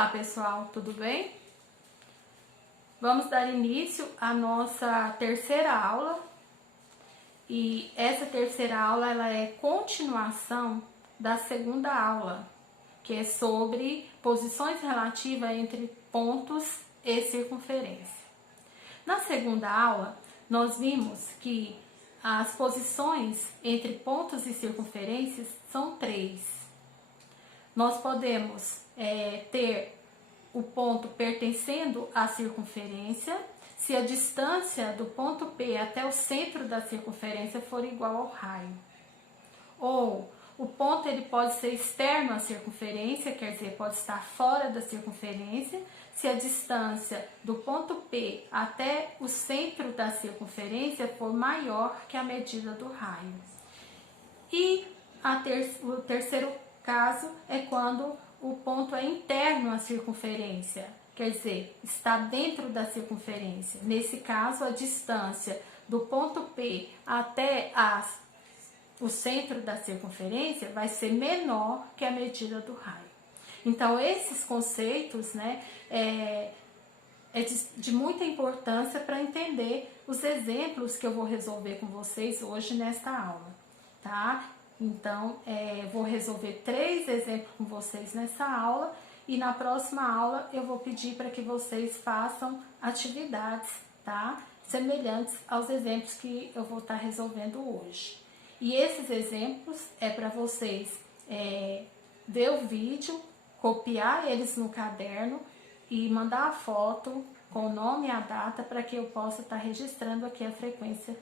Olá pessoal, tudo bem? Vamos dar início à nossa terceira aula e essa terceira aula ela é continuação da segunda aula, que é sobre posições relativas entre pontos e circunferência. Na segunda aula, nós vimos que as posições entre pontos e circunferências são três. Nós podemos ter o ponto pertencendo à circunferência, se a distância do ponto P até o centro da circunferência for igual ao raio. Ou o ponto ele pode ser externo à circunferência, quer dizer, pode estar fora da circunferência, se a distância do ponto P até o centro da circunferência for maior que a medida do raio. E o terceiro caso é quando o ponto é interno à circunferência, quer dizer, está dentro da circunferência. Nesse caso, a distância do ponto P até o centro da circunferência vai ser menor que a medida do raio. Então, esses conceitos, né, é de muita importância para entender os exemplos que eu vou resolver com vocês hoje nesta aula, tá? Então, vou resolver 3 exemplos com vocês nessa aula e na próxima aula eu vou pedir para que vocês façam atividades, tá? Semelhantes aos exemplos que eu vou estar resolvendo hoje. E esses exemplos é para vocês ver o vídeo, copiar eles no caderno e mandar a foto com o nome e a data para que eu possa estar registrando aqui a frequência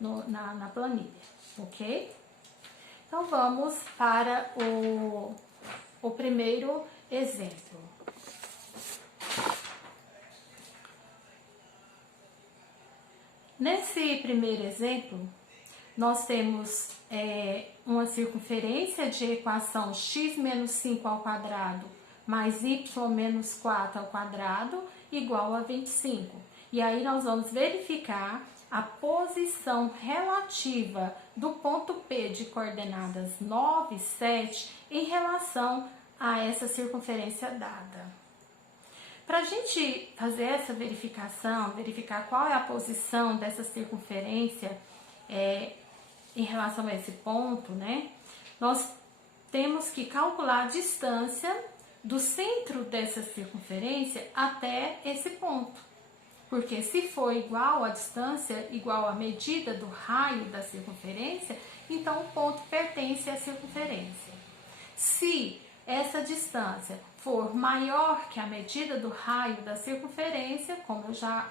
na planilha, ok? Então, vamos para o primeiro exemplo. Nesse primeiro exemplo, nós temos uma circunferência de equação x menos 5 ao quadrado mais y menos 4 ao quadrado igual a 25. E aí nós vamos verificar a posição relativa do ponto P de coordenadas 9 e 7 em relação a essa circunferência dada. Para a gente fazer essa verificação, verificar qual é a posição dessa circunferência em relação a esse ponto, né? Nós temos que calcular a distância do centro dessa circunferência até esse ponto. Porque se for igual a distância, igual a medida do raio da circunferência, então o ponto pertence à circunferência. Se essa distância for maior que a medida do raio da circunferência, como eu já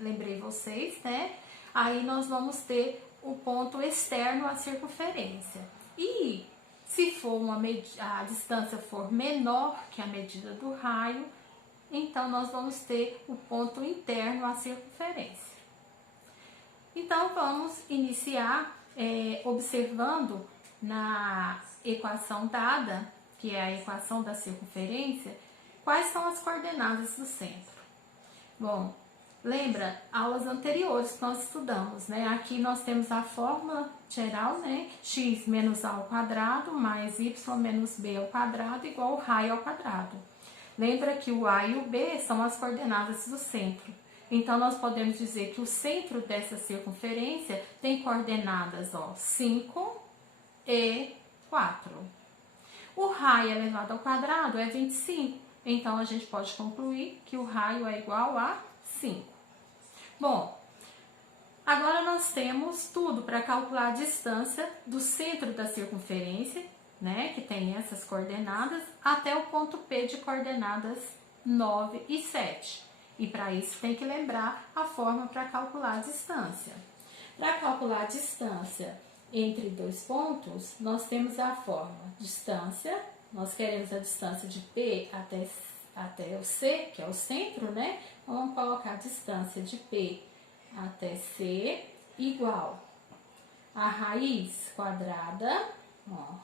lembrei vocês, né? Aí nós vamos ter o ponto externo à circunferência. E se for a distância for menor que a medida do raio, então nós vamos ter o ponto interno à circunferência. Então vamos iniciar observando na equação dada, que é a equação da circunferência, quais são as coordenadas do centro. Bom, lembra aulas anteriores que nós estudamos, né? Aqui nós temos a fórmula geral, né? X menos a ao quadrado mais y menos b ao quadrado igual ao raio ao quadrado. Lembra que o A e o B são as coordenadas do centro. Então, nós podemos dizer que o centro dessa circunferência tem coordenadas 5 e 4. O raio elevado ao quadrado é 25. Então, a gente pode concluir que o raio é igual a 5. Bom, agora nós temos tudo para calcular a distância do centro da circunferência, né, que tem essas coordenadas, até o ponto P de coordenadas 9 e 7. E para isso tem que lembrar a forma para calcular a distância. Para calcular a distância entre dois pontos, nós temos a forma distância, nós queremos a distância de P até o C, que é o centro, né? Vamos colocar a distância de P até C igual a raiz quadrada,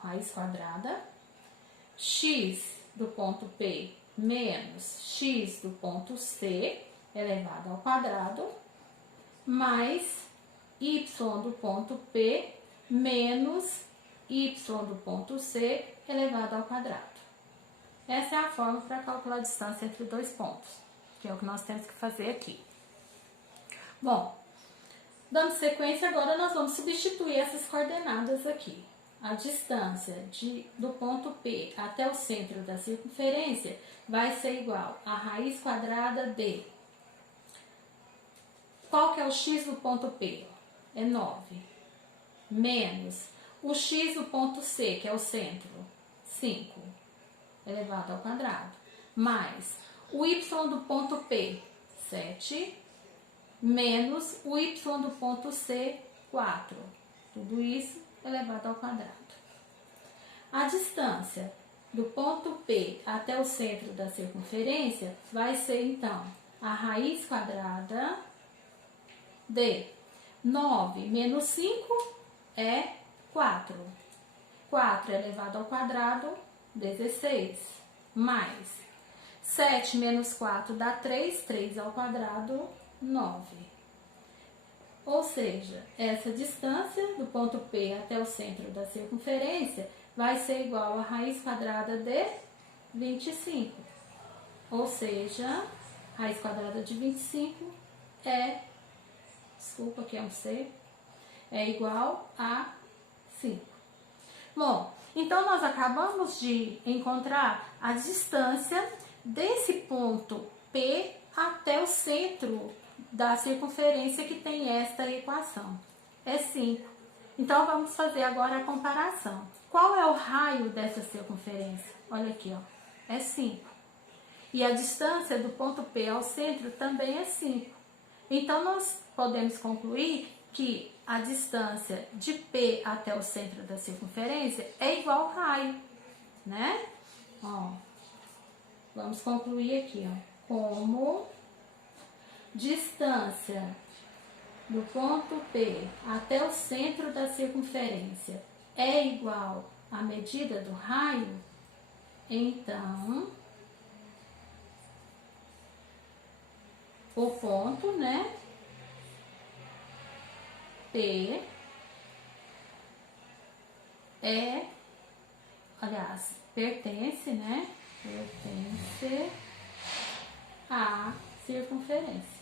raiz quadrada, x do ponto P menos x do ponto C elevado ao quadrado, mais y do ponto P menos y do ponto C elevado ao quadrado. Essa é a forma para calcular a distância entre dois pontos, que é o que nós temos que fazer aqui. Bom, dando sequência, agora nós vamos substituir essas coordenadas aqui. A distância do ponto P até o centro da circunferência vai ser igual a raiz quadrada de... Qual que é o x do ponto P? É 9. Menos o x do ponto C, que é o centro, 5 elevado ao quadrado. Mais o y do ponto P, 7. Menos o y do ponto C, 4. Tudo isso elevado ao quadrado. A distância do ponto P até o centro da circunferência vai ser, então, a raiz quadrada de 9 menos 5 é 4. 4 elevado ao quadrado, 16. Mais 7 menos 4 dá 3. 3 ao quadrado, 9. Ou seja, essa distância do ponto P até o centro da circunferência vai ser igual a raiz quadrada de 25. Ou seja, raiz quadrada de 25 é, desculpa que é um C, é igual a 5. Bom, então nós acabamos de encontrar a distância desse ponto P até o centro da circunferência que tem esta equação. É 5. Então, vamos fazer agora a comparação. Qual é o raio dessa circunferência? Olha aqui, ó, é 5. E a distância do ponto P ao centro também é 5. Então, nós podemos concluir que a distância de P até o centro da circunferência é igual ao raio, né? Ó, vamos concluir aqui, ó, como distância do ponto P até o centro da circunferência é igual à medida do raio, então o ponto, né, P é, aliás, pertence, né, pertence à circunferência.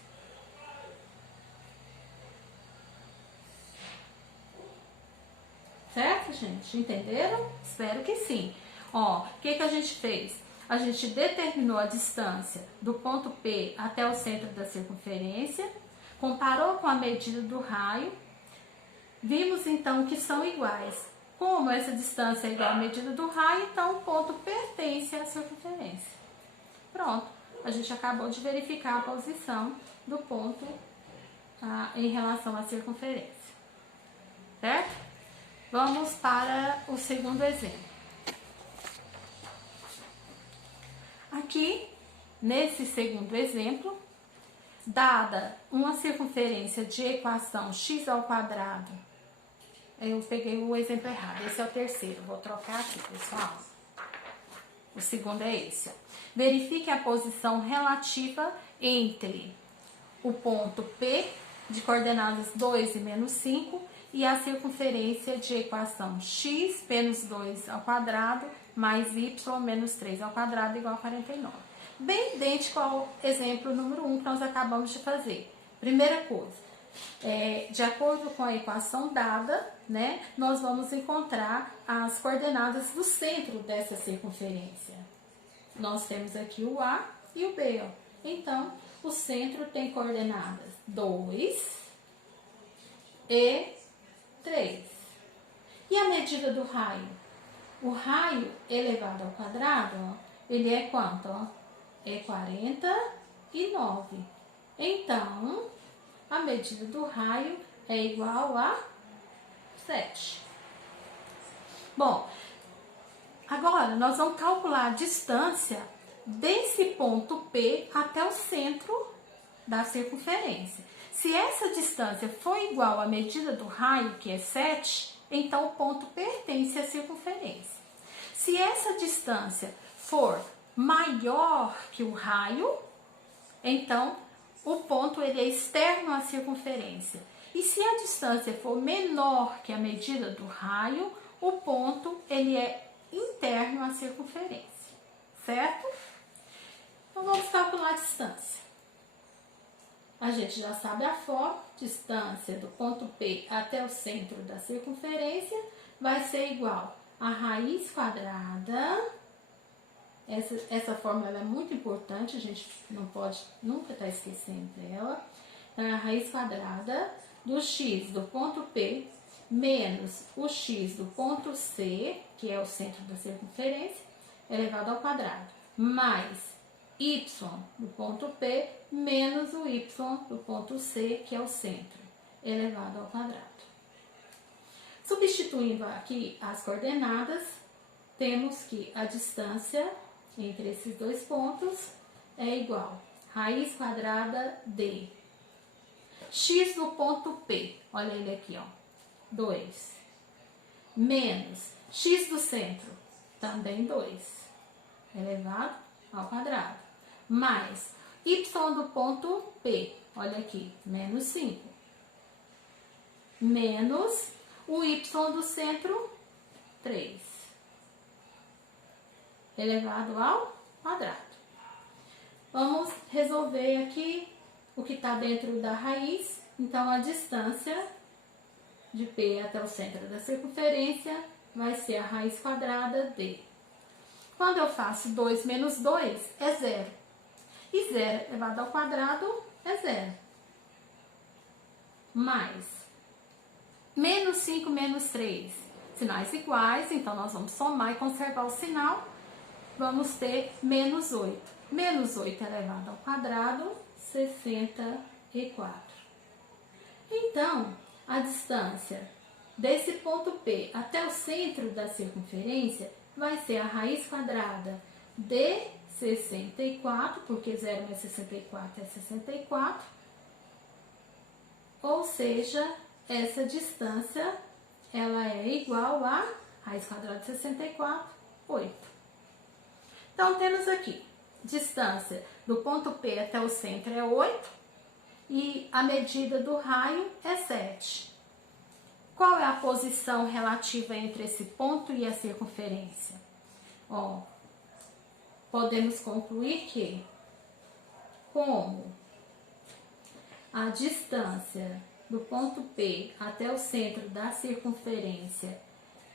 Certo, gente? Entenderam? Espero que sim. Ó, o que a gente fez? A gente determinou a distância do ponto P até o centro da circunferência, comparou com a medida do raio, vimos então que são iguais. Como essa distância é igual à medida do raio, então o ponto pertence à circunferência. Pronto, a gente acabou de verificar a posição do ponto em relação à circunferência. Certo? Vamos para o segundo exemplo. Aqui, nesse segundo exemplo, dada uma circunferência de equação x ao quadrado, eu peguei o exemplo errado, esse é o terceiro, vou trocar aqui, pessoal. O segundo é esse. Verifique a posição relativa entre o ponto P, de coordenadas 2 e menos 5, e a circunferência de equação x menos 2 ao quadrado mais y menos 3 ao quadrado igual a 49. Bem idêntico ao exemplo número 1 que nós acabamos de fazer. Primeira coisa, de acordo com a equação dada, né, nós vamos encontrar as coordenadas do centro dessa circunferência. Nós temos aqui o A e o B. Ó. Então, o centro tem coordenadas 2 e 3. E a medida do raio? O raio elevado ao quadrado, ó, ele é quanto? Ó? É 49. Então, a medida do raio é igual a 7. Bom, agora nós vamos calcular a distância desse ponto P até o centro da circunferência. Se essa distância for igual à medida do raio, que é 7, então o ponto pertence à circunferência. Se essa distância for maior que o raio, então o ponto ele é externo à circunferência. E se a distância for menor que a medida do raio, o ponto ele é interno à circunferência. certo? Então, vamos calcular a distância. A gente já sabe a forma, distância do ponto P até o centro da circunferência vai ser igual a raiz quadrada. Essa fórmula ela é muito importante, a gente não pode nunca estar esquecendo dela. Então, é a raiz quadrada do x do ponto P menos o x do ponto C, que é o centro da circunferência, elevado ao quadrado, mais y do ponto P menos o y do ponto C, que é o centro, elevado ao quadrado. Substituindo aqui as coordenadas, temos que a distância entre esses dois pontos é igual a raiz quadrada de x do ponto P, olha ele aqui, ó, 2, menos x do centro, também 2, elevado ao quadrado, mais y do ponto P, olha aqui, menos 5, menos o y do centro, 3, elevado ao quadrado. Vamos resolver aqui o que está dentro da raiz. Então, a distância de P até o centro da circunferência vai ser a raiz quadrada de... Quando eu faço 2 menos 2, é 0. E 0 elevado ao quadrado é 0. Mais menos 5 menos 3. Sinais iguais, então nós vamos somar e conservar o sinal. Vamos ter menos 8. Menos 8 elevado ao quadrado, 64. Então, a distância desse ponto P até o centro da circunferência vai ser a raiz quadrada de 64, porque 0 mais 64 é 64. Ou seja, essa distância ela é igual a raiz quadrada de 64, 8. Então, temos aqui, distância do ponto P até o centro é 8 e a medida do raio é 7. Qual é a posição relativa entre esse ponto e a circunferência? Ó, podemos concluir que, como a distância do ponto P até o centro da circunferência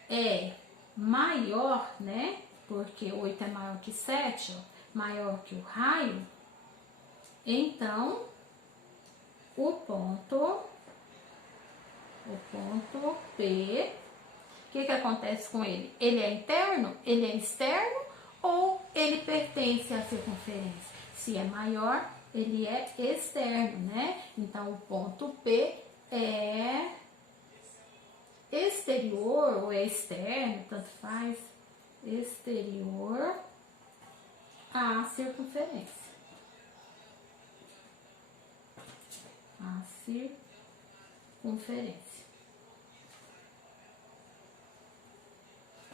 é maior, né? Porque 8 é maior que 7, ó, maior que o raio, então o ponto P, o que acontece com ele? Ele é interno, ele é externo ou ele pertence à circunferência? Se é maior, ele é externo, né? Então o ponto P é exterior ou é externo, tanto faz, exterior à circunferência. A circunferência.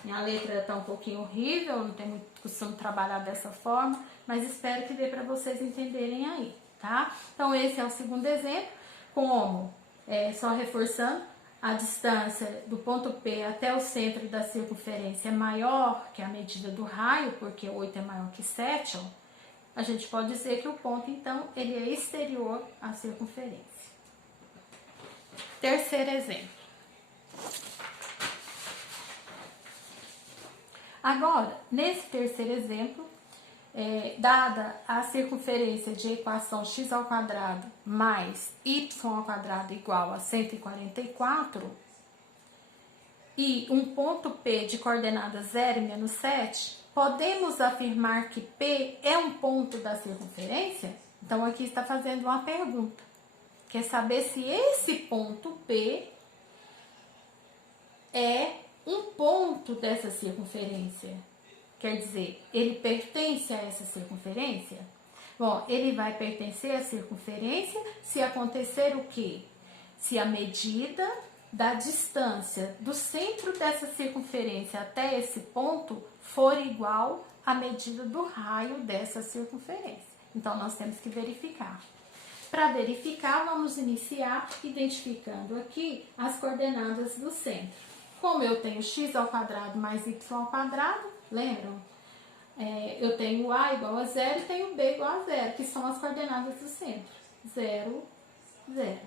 Minha letra está um pouquinho horrível, não tem muito costume trabalhar dessa forma, mas espero que dê para vocês entenderem aí, tá? Então, esse é o segundo exemplo, como, só reforçando, a distância do ponto P até o centro da circunferência é maior que a medida do raio, porque 8 é maior que 7, ó. A gente pode dizer que o ponto, então, ele é exterior à circunferência. Terceiro exemplo. Agora, nesse terceiro exemplo, dada a circunferência de equação x ao quadrado mais y ao quadrado igual a 144 e um ponto P de coordenadas 0 e menos 7, podemos afirmar que P é um ponto da circunferência? Então, aqui está fazendo uma pergunta. Quer saber se esse ponto P é um ponto dessa circunferência. Quer dizer, ele pertence a essa circunferência? Bom, ele vai pertencer à circunferência se acontecer o quê? Se a medida da distância do centro dessa circunferência até esse ponto for igual à medida do raio dessa circunferência. Então, nós temos que verificar. Para verificar, vamos iniciar identificando aqui as coordenadas do centro. Como eu tenho x ao quadrado mais y ao quadrado, lembram? eu tenho A igual a 0 e tenho B igual a 0, que são as coordenadas do centro. 0, 0.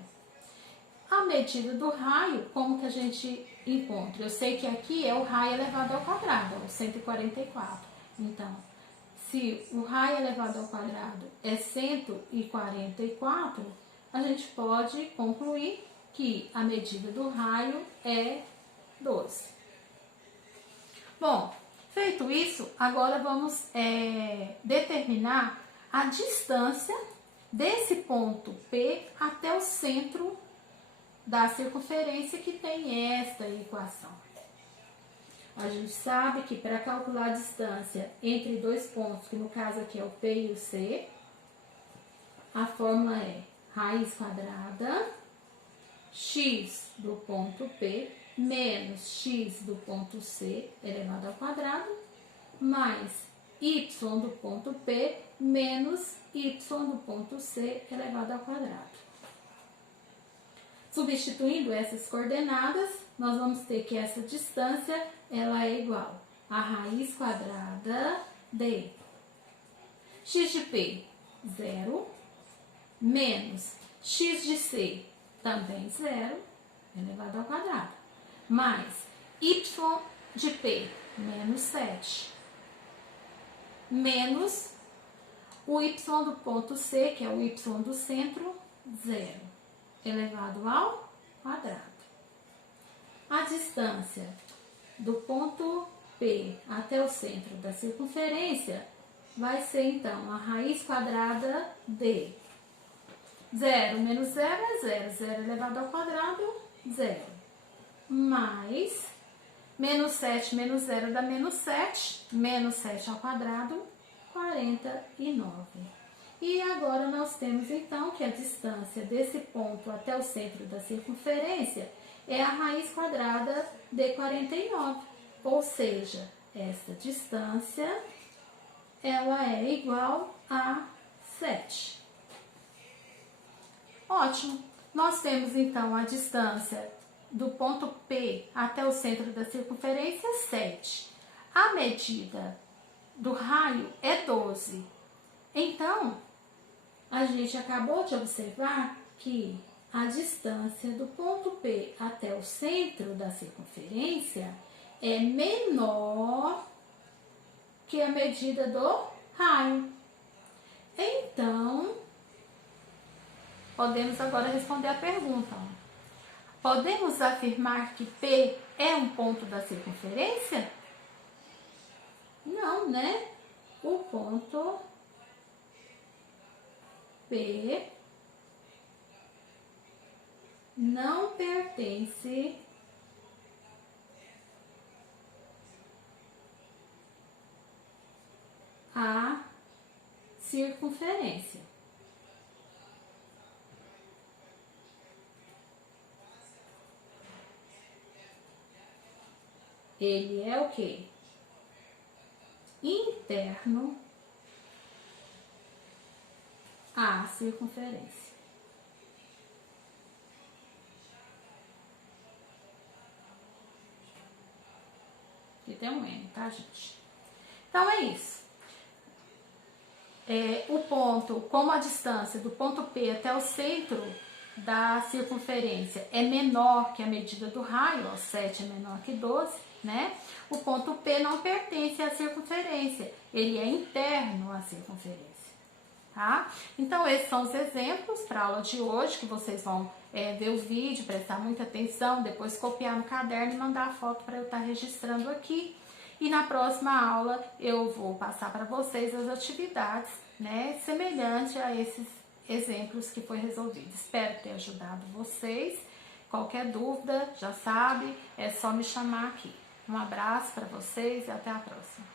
A medida do raio, como que a gente encontra? Eu sei que aqui é o raio elevado ao quadrado, ó, 144. Então, se o raio elevado ao quadrado é 144, a gente pode concluir que a medida do raio é 12. Bom, feito isso, agora vamos determinar a distância desse ponto P até o centro da circunferência que tem esta equação. A gente sabe que para calcular a distância entre dois pontos, que no caso aqui é o P e o C, a fórmula é raiz quadrada x do ponto P menos x do ponto C elevado ao quadrado mais y do ponto P menos y do ponto C elevado ao quadrado. Substituindo essas coordenadas, nós vamos ter que essa distância ela é igual a raiz quadrada de x de P, 0, menos x de C, também 0, elevado ao quadrado, mais y de P, menos 7, menos o y do ponto C, que é o y do centro, 0, elevado ao quadrado. A distância do ponto P até o centro da circunferência vai ser, então, a raiz quadrada de 0 menos 0 é 0, 0 elevado ao quadrado, 0, mais menos 7 menos 0 dá menos 7, menos 7 ao quadrado, 49. E agora nós temos, então, que a distância desse ponto até o centro da circunferência é a raiz quadrada de 49, ou seja, essa distância ela é igual a 7. Ótimo! Nós temos, então, a distância do ponto P até o centro da circunferência, 7. A medida do raio é 12. Então, a gente acabou de observar que a distância do ponto P até o centro da circunferência é menor que a medida do raio. Então, podemos agora responder a pergunta. Podemos afirmar que P é um ponto da circunferência? Não, né? O ponto P não pertence à circunferência. Ele é o quê? Interno à circunferência. Aqui tem um N, tá, gente? Então, é isso. O ponto, como a distância do ponto P até o centro da circunferência é menor que a medida do raio, ó, 7 é menor que 12, né? O ponto P não pertence à circunferência, ele é interno à circunferência, tá? Então, esses são os exemplos para a aula de hoje, que vocês vão ver o vídeo, prestar muita atenção, depois copiar no caderno e mandar a foto para eu estar registrando aqui. E na próxima aula eu vou passar para vocês as atividades, né, semelhantes a esses exemplos que foi resolvido. Espero ter ajudado vocês. Qualquer dúvida, já sabe, é só me chamar aqui. Um abraço para vocês e até a próxima.